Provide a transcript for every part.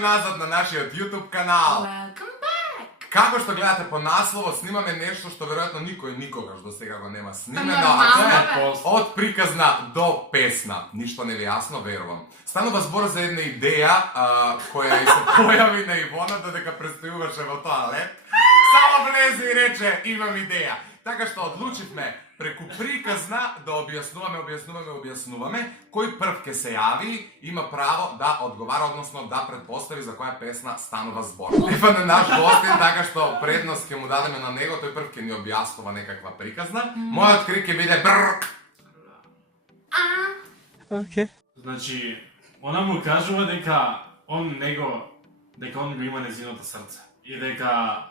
nazad na našиот YouTube канал. Welcome back! Како што гледате по наслово, снимаме нешто што веројатно никој никогаш до сега го нема снимено, нормално, а бе. тоа е од приказна до песна. Ништо не ви јасно, верувам. Станува збор за една идеја која и се појави на Ивона додека престојуваше во тоалет. Само влезе и рече, имам идеја. Така што одлучивме преку приказна да објаснуваме, кој прв ке се јави, има право да одговара, односно да предпостави за која песна станува збор. Стефан е наш гостин, така што предност ќе му дадеме на него, тој прв ке ни објаснува некаква приказна. Мојот крик ќе биде бррр. Океј. Значи, она му кажува дека он го има незиното срце. И дека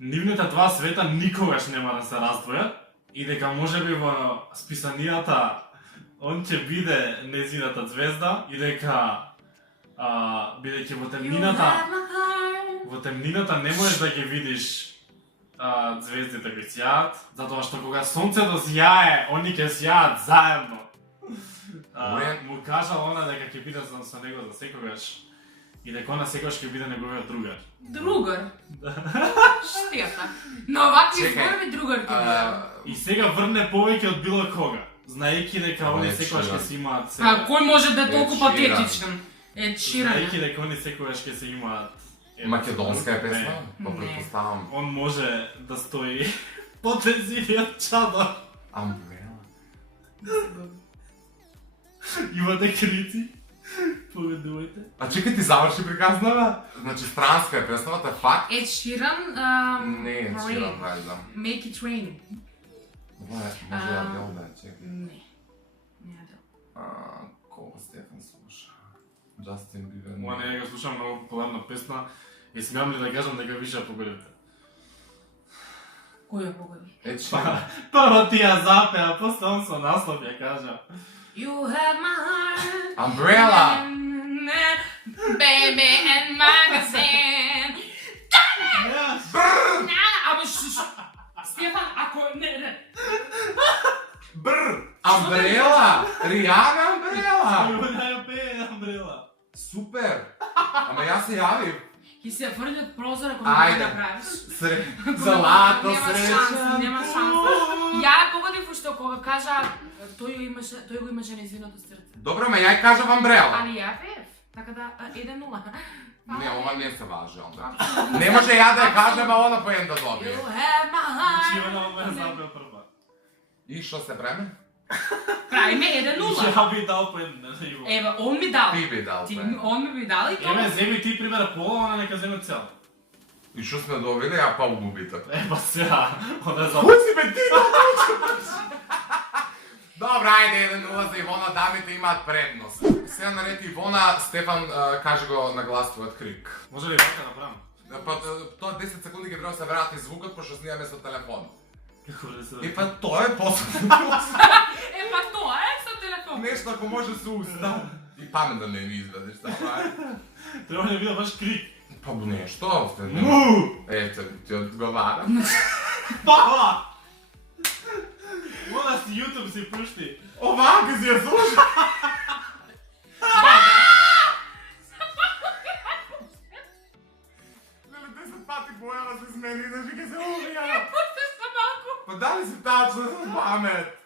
нивните два света никогаш нема да се раздвојат. И дека можеби во списанијата он ќе биде незината звезда и дека бидејќи во темнината не можеш да ги видиш звездите кои сјаат, затоа што кога сонцето сјае, они ќе сјаат заедно. Му кажал она дека ќе биде со него за секогаш и дека она секогаш ќе биде неговиот другар. Другар? Штефан. Но овакви зборови другар ќе биде. И сега врне повеќе од било кога, знаејќи дека они секогаш ќе се имаат А кој може да е толку патетичен? Ед Ширан. Знаејќи дека они секогаш ќе се имаат Македонска е песна, па Не. предпоставам. Он може да стои под незиниот чадор. Umbrella. Имате крици? Поведувајте. А чекај, ти заврши приказнава? Значи странска е песната, е факт? Ед Ширан, Не е Ширан, вајда. Make it rain. Ова е, може да бил да е, чекај. Не. Не е дел. Кога Стефан слуша? Джастин Бибер. Ова не ја слушам многу популарна песна и смеам ли да кажам дека више ја погодите. Кој ја погоди? Ед Ширан. Прво ти ја запеа, после он со наслов ја кажа. You have my heart. Umbrella! Baby and magazine. Ама Стефан, ако не. Брр! Umbrella! Ријана Umbrella! Она ја пее Umbrella. Супер! Ама јас се јавив. Ќе се фрли од прозора кога Ајде. го направиш. Залато, Нема среќа. шанса, нема шанса. Ја погодив уште кога кажа тој го имаше незиното срце. Добро, ме ја кажав Umbrella. Али ја пеев. Така да 1-0. Не, ова не се важи онда. Не може ја да ја кажем, а она по да добие. You have my Значи heart. она ме запеа прва. И што се време? Правиме И 1-0. ја би дал по една на Иво. Ева, он ми дал. Ти би дал пе. Он ми дал и Еве, тоа. земи ти примера пола, она нека земе цел. И што сме добили, ја па убиток. Па сега, она за... Кој си бе ти да Добра, ајде 1-0 за Ивона, дамите имаат предност. Сега наред Ивона, Стефан каже го на глас твојот крик. Може ли вака направам? Па тоа 10 секунди ќе треба да се врати звукот, пошто снимаме со телефон. Како да се... И па тоа е посебно. Па тоа е со телефон. Нешто ако може со уста. И памет да не ми извадиш, така е. Треба да видам баш крик. Па нешто, Му! ете, ти одговарам. Пава! Мора си YouTube си пушти. Овака си ја слуша. Леле, 10 пати појава се смени, значи ке се убија. Пусти се малку. Па дали си тачно со памет?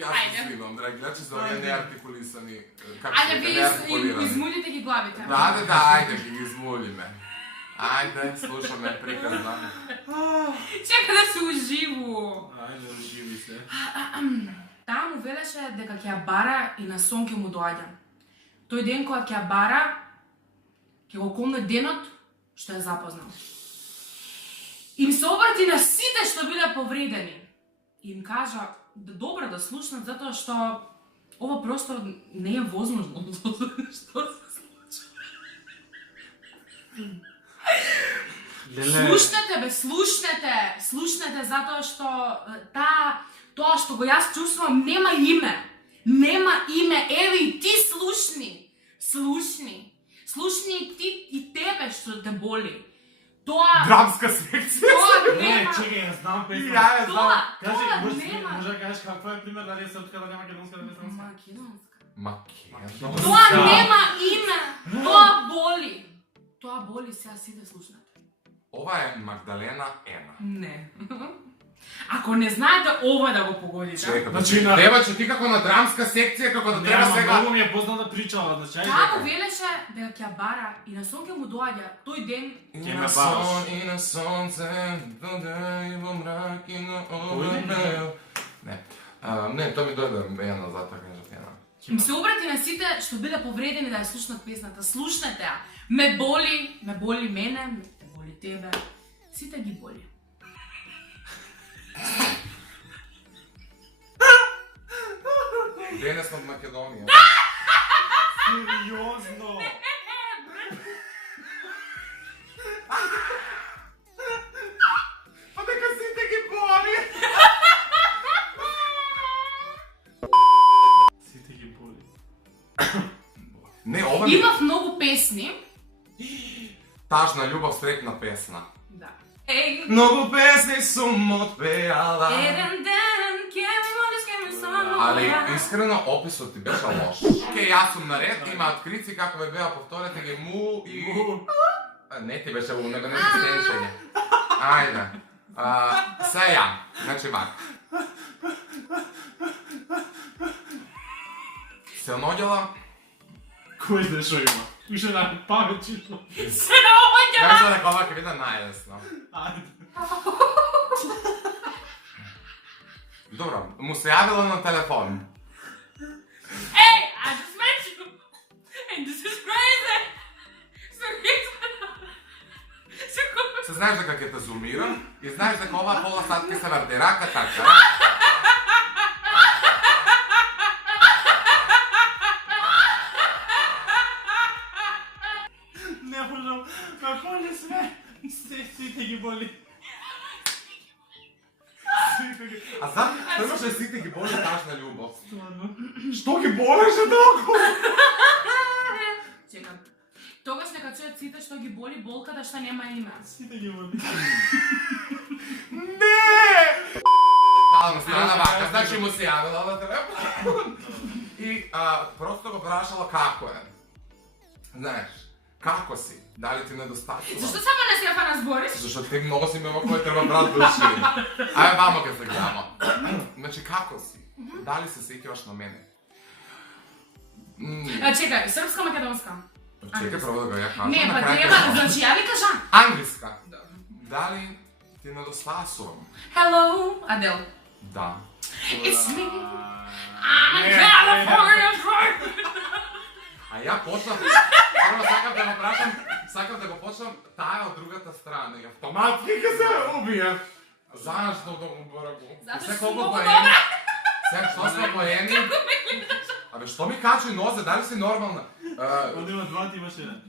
Јас се снимам, драги гледачи, за овие неартикулисани... Ајде, вие измулите ги главите. Да, ајде ги измулиме. Ајде, слушаме приказна. Чека да се уживу. Ајде, оживи се. Таа му велеше дека ќе ја бара и на сон ќе му доаѓа. Тој ден кога ќе ја бара, ќе го комне денот што ја запознал. Им се обрати на сите што биле повредени. Им кажа да добро да слушнат затоа што ова просто не е возможно. Што се случи? Слушнете бе, слушнете затоа што тоа што го јас чувствувам нема име. Нема име, еве и ти слушни. Слушни и тебе што те боли. Тоа Драмска секција. Тоа Не, нема. чекај, ја знам песна. Ја ја знам. Кажи, Тоа може нема. да кажеш каква е пример да не е српска, да нема македонска, да не е српска? Македонска. Македонска. Тоа нема име. Тоа боли. Тоа боли, сега сите слушнете. Ова е Магдалена Ена. Не. Ако не знаете ова да го погодите. Чека, Значи, на- деваче, ти како на драмска секција, како да треба Нема, сега... многу ми е позната причала, значи Таа ајде. му велеше дека ќе ја бара и на сон ќе му доаѓа тој ден. И Ќе на ме сон, бараш. и на сонце, дојде во мрак и на Кој ден? овој. Не, тоа ми дојде една назад, така кажа една. Им се обрати на сите што биле повредени да ја слушнат песната. Слушнете ја. Ме боли мене, ме боли тебе. Сите ги боли. Денес од Македонија. Сериозно. Па дека сите ги боли. Сите ги боли. Не, ова ми... Имав многу песни. Тажна љубов, сретна песна. Да. Еј, Многу песни сум отпеала. еден ден ќе ме волиш, ќе ме само Али, ја. искрено, описот ти беше лош. Ке, јас сум наред, има открици како ве беа повторете ги му и... Не ти беше му, него не се стеншење. Ајде. Се ја, значи вак. Се наоѓала, Кој знае шо има? Уште на памет число. Се наоѓа. кажа дека ова ќе биде најлесно. Ајде. Добро, му се јавила на телефон. Hey, I just met you, and this is crazy. Се знаеш дека ќе те зумирам и знаеш дека оваа пола сат ќе се врти рака така. Не можам, ме боли све. Сите ги боли. Сите ги... А зад, тој имаше сите ги боли тажна љубов. Стварно. Што ги болеше толку? Чекам. Тогаш нека чујат сите што ги боли болката што нема име. Сите ги боли. Не! Шална страна вака, значи му се јавила на телефон. И просто го прашала како е. Знаеш, како си? Дали ти недостатува? Зашто само не се на збориш? Зашто ти многу си ме во кој треба брат души. Ајде вамо ке се гледamo. Значи како си? Дали се сеќаваш на мене? Чекај, српска, македонска. Чекај прво да го ја кажам. Не, на па крај ќе треба, кажам. значи ја ви кажам. Англиска. Дали ти недостасувам? Hello, Адел. Да. It's me. I'm a California girl. А ја почнав, прво сакам да го почнам таа од другата страна и автоматски ќе се убијам. Зашто да го бораку? Затоа Се што колку многу поени? добра. Се што сме поени? Абе што ми качи нозе, дали си нормална? Он има два, ти имаш еден.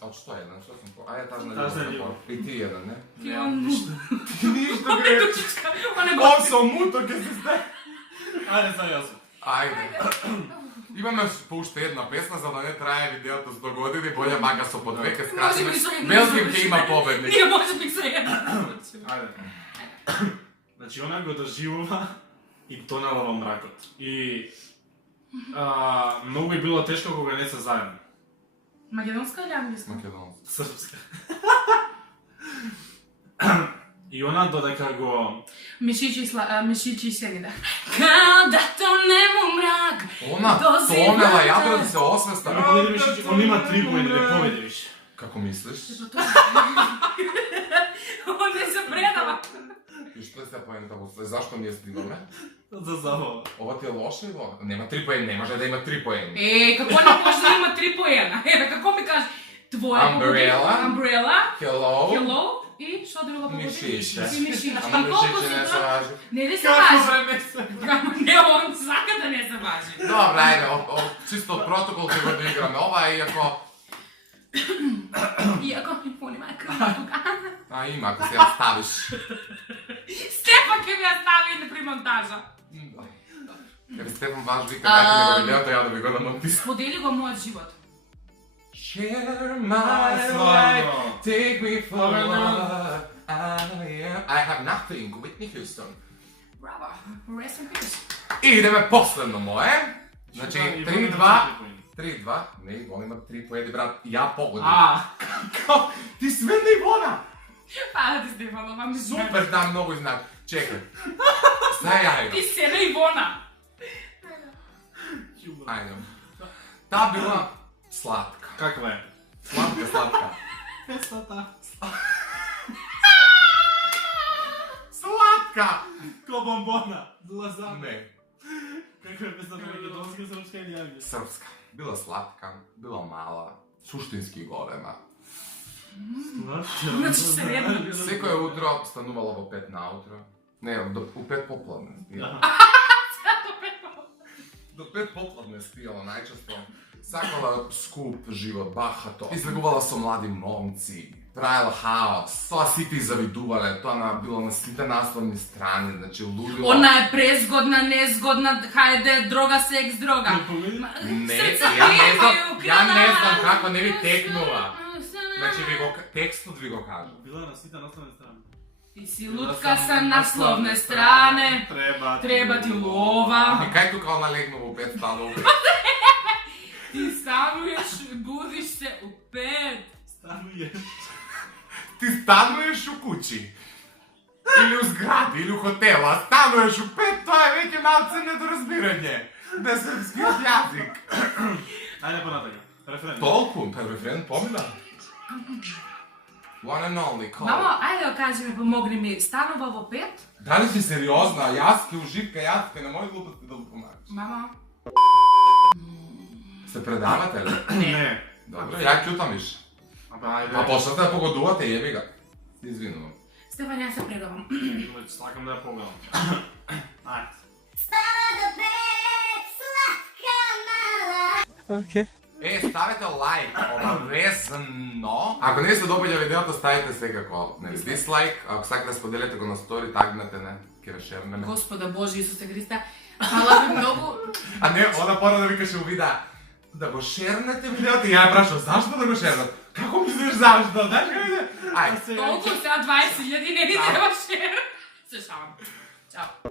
Од што еден, што сум по... Ајде тажна Тажна љубов. љубов. И ти еден, не? Ти он ништо. Ништо bre. Тучичка, она го. Он со муто ќе се сте. Ајде, сега јас. Ајде. Имаме по уште една песна, за да не трае видеото 100 години, болја мака со по две ке скратиме. Може би со една Белгим заврши. ќе има победник. Ние може би се една. Ајде. Значи, она го доживува и тонела во мракот. И многу е било тешко кога не се заедно. Македонска или англиска? Македонски. Српска. И она додека го... Мишичи седида. Као да тонем у мрак. Она До тонела, зимата. ја да се освеста. Он има 3 поени, не повеќе више. Како мислиш? Он не се предава. И што е се поента во след? Зашто ние снимаме? За забава. Ова ти е лошо или ова? Нема 3 поени, не може да има 3 поени. Како не може да има 3 по 1? Еве, како ми кажеш? Твоја Umbrella. Umbrella. Hello? Hello. И што друго погоди? Мишище. И мишище. Ама Колку мишище се не се тоа? важи. Не ли се Како важи? време се... Ама не, он сака да не се важи. Добре, ајде, чисто од протокол ќе го доиграме ова, иако... Иако ми пони мајка тука. А, има, ако се ја ставиш. Стефан ќе ми ја стави при монтажа. Каде Стефан Баш вика, дајте ми го видеото, ја да ви го намонтисам. Сподели го мојот живот. Share my life, take me for what I am. I have nothing, Whitney Houston. Браво. Rest in peace. И идеме последно мое. Значи, Иван 3-2. има 3-2. Не, Ивон има 3 поеди, брат. Я погоди. А, Ти светна Ивона! Па, ти сте Ивона, вам не Супер, да, много знак. Чекай. Сега я Ти идам. се на Ивона. Айде. Та била сладка. каква е? Сладка. Песната. Сладка! Ко бомбона. Глаза. Не. Каква е песната? Македонска, српска или английска? Српска. Била сладка, била мала, суштински голема. Значи средно било. Секое утро станувала во 5 наутро. Не, у 5 попладне спијала. До 5 попладне спијала најчесто. Сакала скуп живот, бахато. Излегувала со млади момци. Правила хаос. Тоа сите завидувале, тоа било на сите насловни страни, значи лудило. Она е презгодна, незгодна, хајде, дрога, секс, дрога. Не, Срца ја не знам крила. како не ви текнува. Значи текстот ви го кажа. Била на сите насловни страни. Ти си лутка са насловне стране, треба ти лова. И кај тука она легнува у 5 станува? Ти стануеш, будиш се у 5. Станујеш. Ти стануеш у куќи. Или у згради, или у хотела. А стануеш у 5, тоа е веќе малце недоразбирање. На српскиот јазик. Ајде понатака. Рефрен. Толку, па рефрен помина. One and only, call. Мамо, ајде кажи ми, помогни ми, станува во 5? Дали си сериозна? Јас ке уживка, јас ке не мој глупости да го помагаш. Мамо. Се предавате ли? Не. Добро, ја ќутам више. Па ајде. Па почнете да погодувате, јеби ga. Се извинувам. Стефан, јас се предавам. Значи, сакам да ја погледам. Ајде. Ставете лайк, обавезно. Ако не се допаѓа видеото, ставите секако дислайк. Ако сакате да споделите го на стори, тагнете не, ќе ве шернеме. Господа Боже Исусе Христа, фала ви многу. А не, она пора да викаше у видеа да го шернете видеото и ја ја прашав зашто да го шернат? Како мислиш зашто? Знаеш како иде? Ајде. Толку сега 20.000 не ни треба шер. Се шалам. Чао.